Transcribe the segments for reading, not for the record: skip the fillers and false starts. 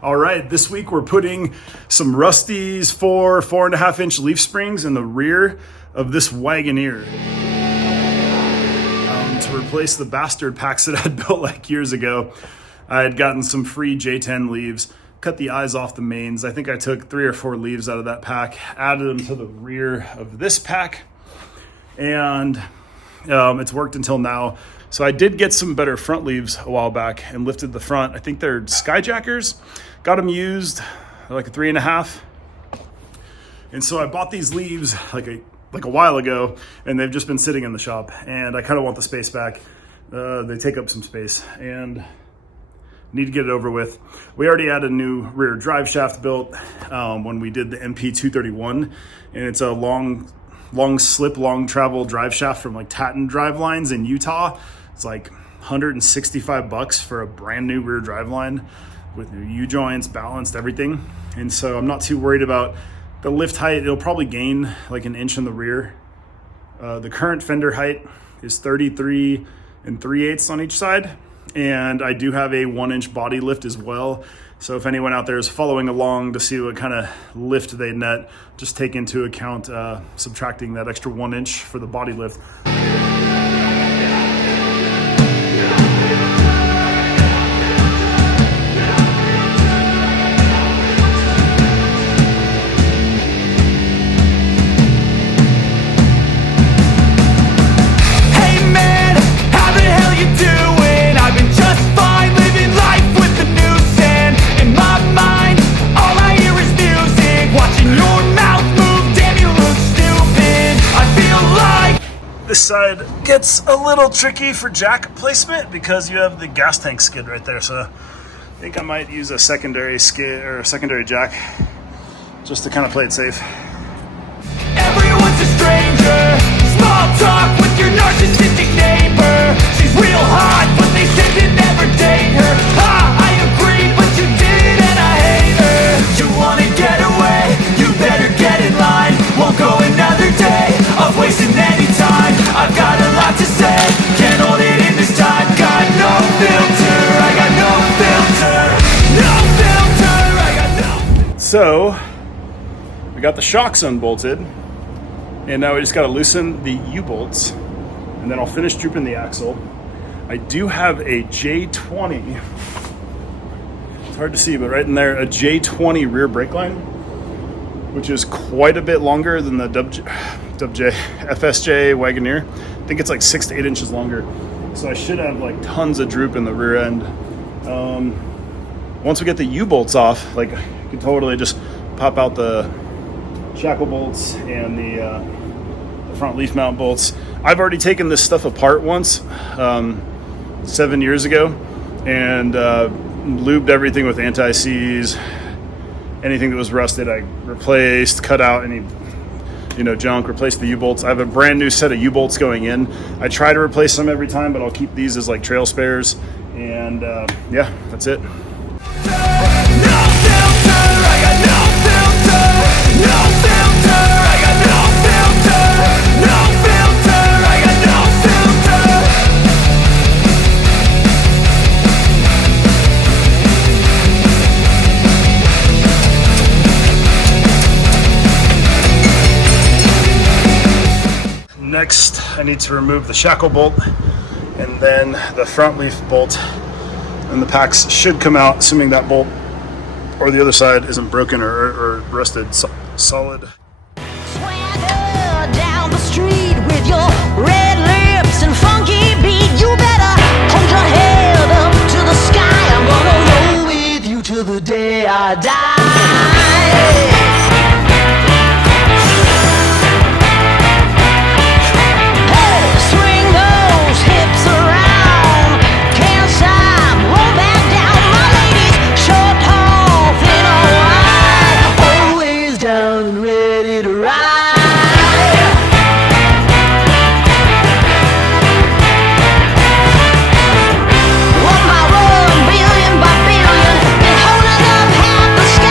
All right, this week we're putting some Rusty's 4.5 inch leaf springs in the rear of this Wagoneer to replace the bastard packs that I'd built like years ago. I had gotten some free J10 leaves, cut the eyes off the mains. I think I took 3 or 4 leaves out of that pack, added them to the rear of this pack, and it's worked until now. So I did get some better front leaves a while back and lifted the front. I think they're Skyjackers. Got them used like a 3.5. And so I bought these leaves like a while ago, and they've just been sitting in the shop. And I kind of want the space back. They take up some space and need to get it over with. We already had a new rear drive shaft built when we did the MP231, and it's a long slip, long travel drive shaft from like Tatton drivelines in Utah. It's like $165 for a brand new rear driveline with new U-joints, balanced, everything. And so I'm not too worried about the lift height. It'll probably gain like an inch in the rear. The current fender height is 33 3/8 on each side. And I do have a 1-inch body lift as well. So if anyone out there is following along to see what kind of lift they net, just take into account subtracting that extra 1 inch for the body lift. This side gets a little tricky for jack placement because you have the gas tank skid right there. So I think I might use a secondary skid or a secondary jack just to kind of play it safe. Everyone's a stranger. Small talk with your narcissistic neighbor. She's real hot, but they said to never date her. I agree, but you did, and I hate her. You wanna get away? You better get in line. Won't go another day of wasting any time. I've got a lot to say, can't hold it in this time. Got no filter, I got no filter. No filter, I got no. So we got the shocks unbolted, and now we just got to loosen the U-bolts, and then I'll finish drooping the axle. I do have a J20, it's hard to see, but right in there, a J20 rear brake line, which is quite a bit longer than the FSJ Wagoneer. I think it's like 6 to 8 inches longer. So I should have like tons of droop in the rear end. Once we get the U-bolts off, like I can totally just pop out the shackle bolts and the front leaf mount bolts. I've already taken this stuff apart once, 7 years ago, and lubed everything with anti-seize. Anything that was rusted, I replaced, cut out any junk, replaced the U-bolts. I have a brand new set of U-bolts going in. I try to replace them every time, but I'll keep these as like trail spares. And yeah, that's it. Next, I need to remove the shackle bolt and then the front leaf bolt, and the packs should come out, assuming that bolt or the other side isn't broken or rusted solid. Swagger down the street with your red lips and funky beat. You better hold your head up to the sky. I'm gonna roll with you till the day I die. One by one, billion by billion, been holding up half the sky.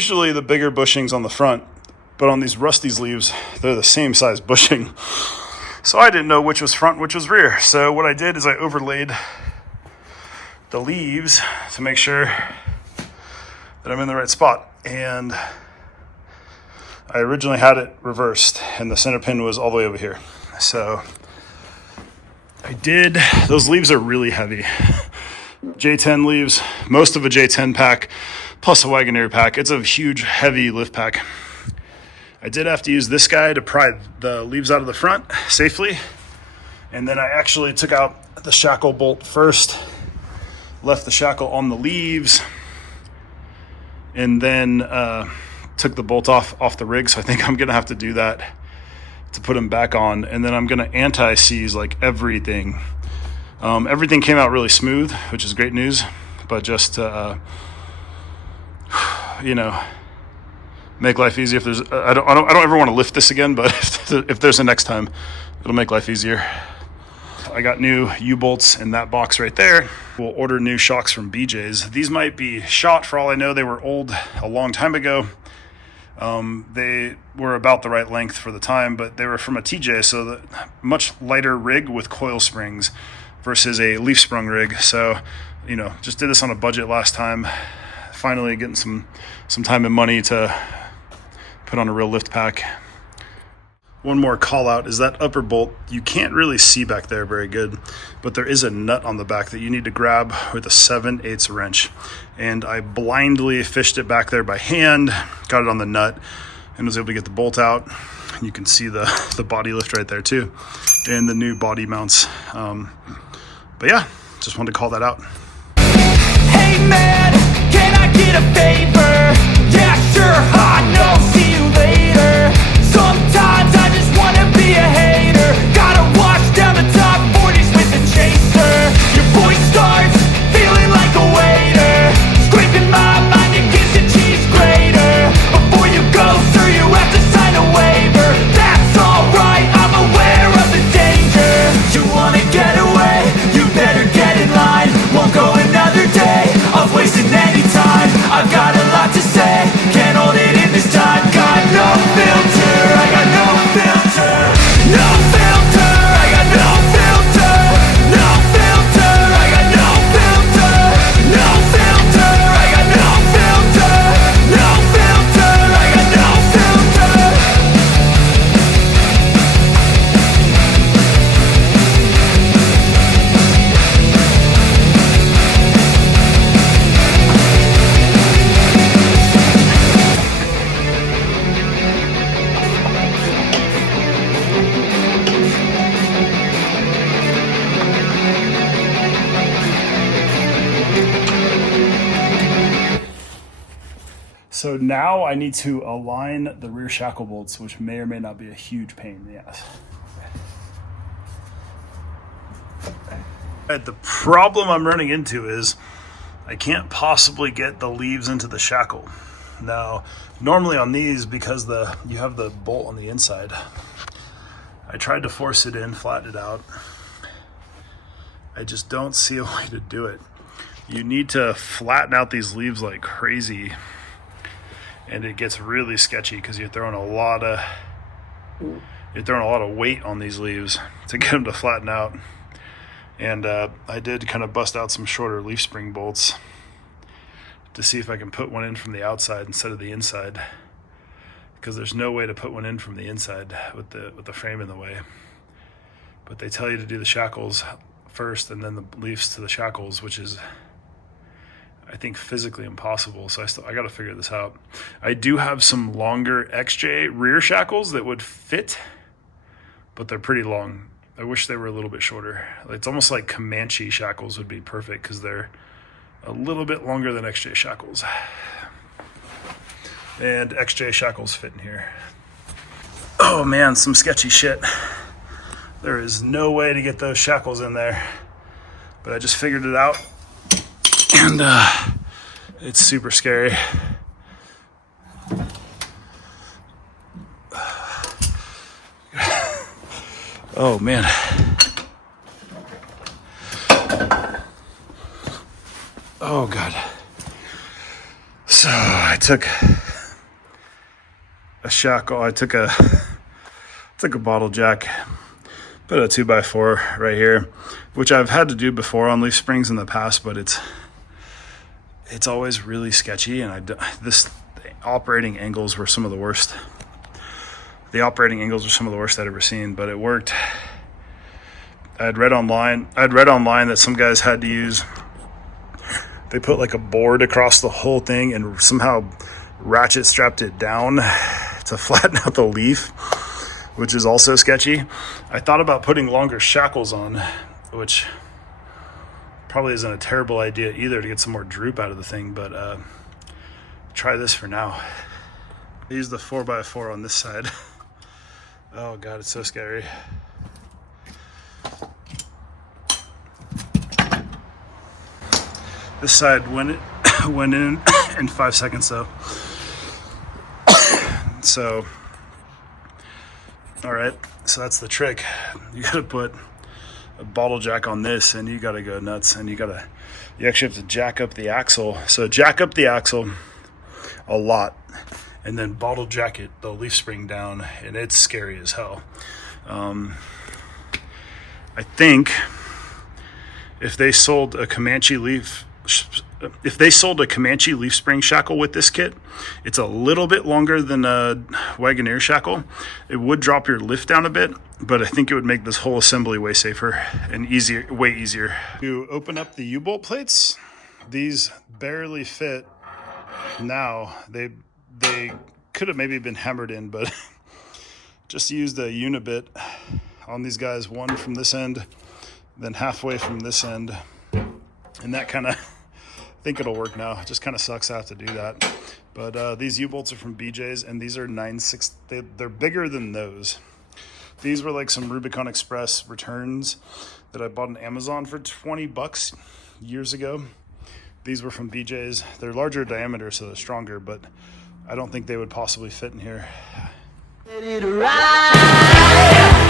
usually the bigger bushings on the front, but on these Rusty sleeves, they're the same size bushing. So I didn't know which was front, which was rear. So what I did is I overlaid the leaves to make sure that I'm in the right spot. And I originally had it reversed and the center pin was all the way over here. So I did, those leaves are really heavy. J10 leaves, most of a J10 pack, plus a Wagoneer pack. It's a huge, heavy lift pack. I did have to use this guy to pry the leaves out of the front safely. And then I actually took out the shackle bolt first, left the shackle on the leaves, and then took the bolt off the rig. So I think I'm gonna have to do that to put them back on. And then I'm gonna anti-seize like everything. Everything came out really smooth, which is great news, but just you know, make life easier. If there's, I don't ever want to lift this again, but if there's a next time, it'll make life easier. I got new U-bolts in that box right there. We'll order new shocks from BJ's. These might be shot for all I know. They were old a long time ago. They were about the right length for the time, but they were from a TJ, so the much lighter rig with coil springs versus a leaf sprung rig. So, you know, just did this on a budget last time. Finally getting some time and money to put on a real lift pack. One more call out is that upper bolt. You can't really see back there very good, but there is a nut on the back that you need to grab with a 7/8 wrench. And I blindly fished it back there by hand, got it on the nut, and was able to get the bolt out. You can see the body lift right there too, and the new body mounts. But yeah, just wanted to call that out. Hey man, can I get a favor? Yeah, sure, I know, see you later. Sometimes I just wanna be a hater. Gotta wash down the top 40s with a chaser. Your voice starts feeling like a waiter, scraping my mind against a cheese grater. Before you go, sir, you have to sign a waiver. That's alright, I'm aware of the danger. You wanna get away? You better get in line. Won't go another day of wasting any time. I've got a lot to say, can't hold it in this time. Got no filter, I got no filter. No filter, I got no filter. No filter, I got no filter. No filter, I got no filter. No filter, I got no filter. So now I need to align the rear shackle bolts, which may or may not be a huge pain in the ass. The problem I'm running into is I can't possibly get the leaves into the shackle. Now, normally on these, because you have the bolt on the inside, I tried to force it in, flatten it out. I just don't see a way to do it. You need to flatten out these leaves like crazy, and it gets really sketchy because you're throwing a lot of weight on these leaves to get them to flatten out. And I did kind of bust out some shorter leaf spring bolts to see if I can put one in from the outside instead of the inside, because there's no way to put one in from the inside with the frame in the way. But they tell you to do the shackles first and then the leaves to the shackles, which is, I think, physically impossible. So I got to figure this out. I do have some longer XJ rear shackles that would fit, but they're pretty long. I wish they were a little bit shorter. It's almost like Comanche shackles would be perfect because they're a little bit longer than XJ shackles. And XJ shackles fit in here. Oh man, some sketchy shit. There is no way to get those shackles in there, but I just figured it out. And it's super scary. Oh man. Oh God. So I took shackle. I took a bottle jack, put a 2x4 right here, which I've had to do before on leaf springs in the past, but it's always really sketchy, and the operating angles were some of the worst. The operating angles are some of the worst I'd ever seen, but it worked. I'd read online that some guys had to use, they put like a board across the whole thing and somehow ratchet strapped it down to flatten out the leaf, which is also sketchy. I thought about putting longer shackles on, which probably isn't a terrible idea either to get some more droop out of the thing, but try this for now. I use the 4x4 on this side. Oh God, it's so scary. This side went in 5 seconds though. So, all right, so that's the trick. You gotta put a bottle jack on this and you gotta go nuts, and you actually have to jack up the axle. So jack up the axle a lot and then bottle jack it, the leaf spring down, and it's scary as hell. I think if they sold a Comanche leaf spring shackle with this kit, it's a little bit longer than a Wagoneer shackle. It would drop your lift down a bit, but I think it would make this whole assembly way safer and way easier. To open up the U-bolt plates, these barely fit now. They could have maybe been hammered in, but just used a unibit on these guys, one from this end, then halfway from this end, and that kind of, I think it'll work now. It just kind of sucks I have to do that. But these U-bolts are from BJ's, and these are 9/6. They're bigger than those. These were like some Rubicon Express returns that I bought on Amazon for $20 years ago. These were from BJ's. They're larger diameter, so they're stronger, but I don't think they would possibly fit in here. Let it ride.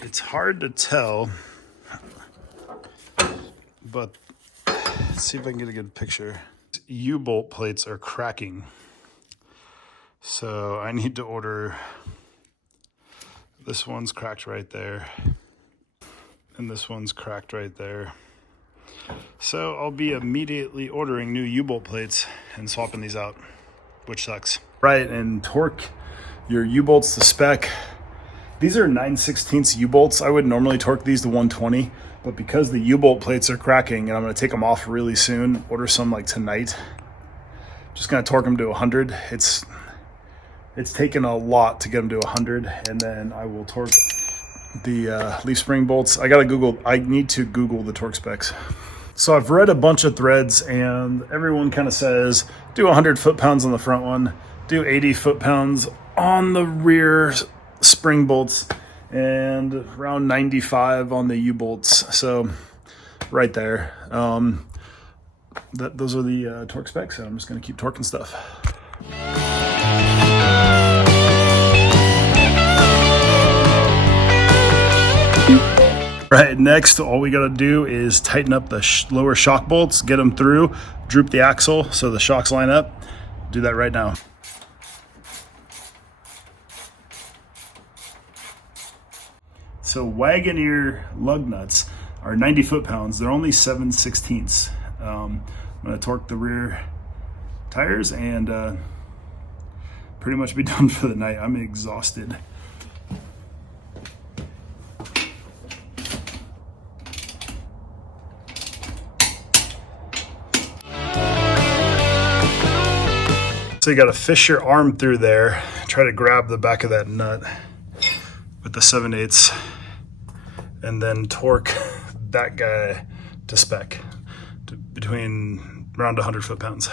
It's hard to tell, but let's see if I can get a good picture. U-bolt plates are cracking, so I need to order. This one's cracked right there, and this one's cracked right there. So I'll be immediately ordering new U-bolt plates and swapping these out, which sucks. Right, and torque your U-bolts to spec. These are 9/16 U-bolts. I would normally torque these to 120, but because the U-bolt plates are cracking and I'm gonna take them off really soon, order some like tonight, just gonna torque them to 100. It's taken a lot to get them to 100, and then I will torque the leaf spring bolts. I need to Google the torque specs. So I've read a bunch of threads, and everyone kind of says, do 100 foot-pounds on the front one, do 80 foot-pounds on the rear spring bolts, and around 95 on the U-bolts. So right there, those are the torque specs, and I'm just going to keep torquing stuff. Right, next all we got to do is tighten up the lower shock bolts, get them through, droop the axle so the shocks line up. Do that right now. So Wagoneer lug nuts are 90 foot-pounds. They're only 7/16. I'm gonna torque the rear tires and pretty much be done for the night. I'm exhausted. So you gotta fish your arm through there, try to grab the back of that nut with the 7/8, and then torque that guy to spec to between around 100 foot-pounds.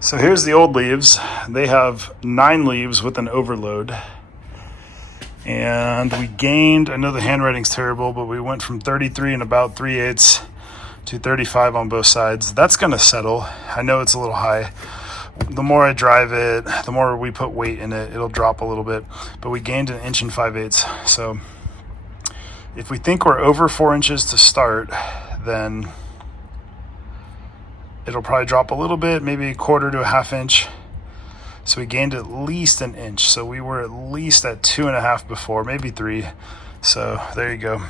So here's the old leaves. They have 9 leaves with an overload. And we gained, I know the handwriting's terrible, but we went from 33 and about 3/8 to 35 on both sides. That's gonna settle. I know it's a little high. The more I drive it, the more we put weight in it, it'll drop a little bit. But we gained 1 inch and 5/8. So if we think we're over 4 inches to start, then it'll probably drop a little bit, maybe 1/4 to 1/2 inch. So we gained at least 1 inch. So we were at least at 2.5 before, maybe 3. So there you go.